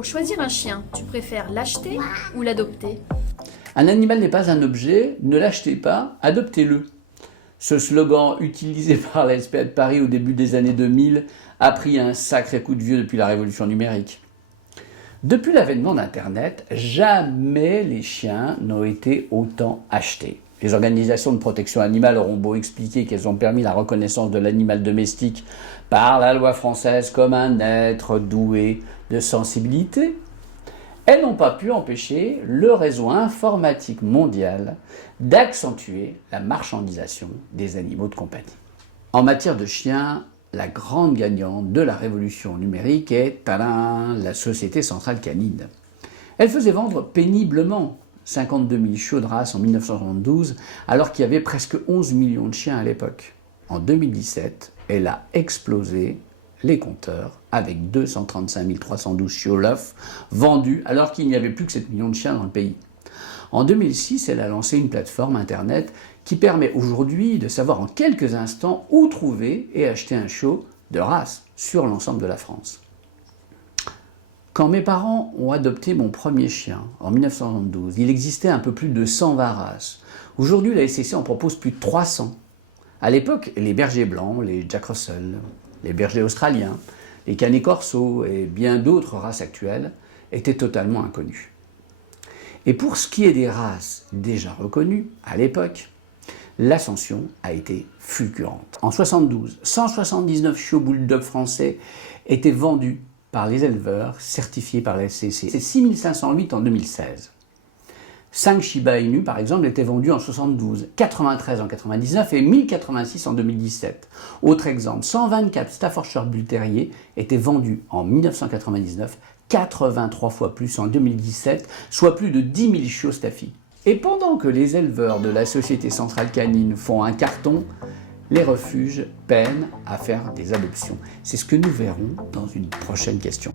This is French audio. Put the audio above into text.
Pour choisir un chien, tu préfères l'acheter ou l'adopter? Un animal n'est pas un objet, ne l'achetez pas, adoptez-le. Ce slogan utilisé par la SPA de Paris au début des années 2000 a pris un sacré coup de vieux depuis la révolution numérique. Depuis l'avènement d'Internet, jamais les chiens n'ont été autant achetés. Les organisations de protection animale auront beau expliquer qu'elles ont permis la reconnaissance de l'animal domestique par la loi française comme un être doué de sensibilité, elles n'ont pas pu empêcher le réseau informatique mondial d'accentuer la marchandisation des animaux de compagnie. En matière de chiens, la grande gagnante de la révolution numérique est, tadam, la Société Centrale Canine. Elle faisait vendre péniblement 52 000 chiots de race en 1972, alors qu'il y avait presque 11 millions de chiens à l'époque. En 2017, elle a explosé les compteurs avec 235 312 chiots Loff vendus alors qu'il n'y avait plus que 7 millions de chiens dans le pays. En 2006, elle a lancé une plateforme internet qui permet aujourd'hui de savoir en quelques instants où trouver et acheter un chiot de race sur l'ensemble de la France. Quand mes parents ont adopté mon premier chien en 1972, il existait un peu plus de 120 races. Aujourd'hui, la SCC en propose plus de 300. À l'époque, les bergers blancs, les Jack Russell, les bergers australiens, les canets corso et bien d'autres races actuelles étaient totalement inconnus. Et pour ce qui est des races déjà reconnues à l'époque, l'ascension a été fulgurante. En 1972, 179 chiots bulldog français étaient vendus par les éleveurs certifiés par la SCC. C'est 6508 en 2016. 5 Shiba Inu, par exemple, étaient vendus en 1972, 93 en 1999 et 1086 en 2017. Autre exemple, 124 Staffordshire Bull Terrier étaient vendus en 1999, 83 fois plus en 2017, soit plus de 10 000 chiots Staffy. Et pendant que les éleveurs de la Société Centrale Canine font un carton, les refuges peinent à faire des adoptions. C'est ce que nous verrons dans une prochaine question.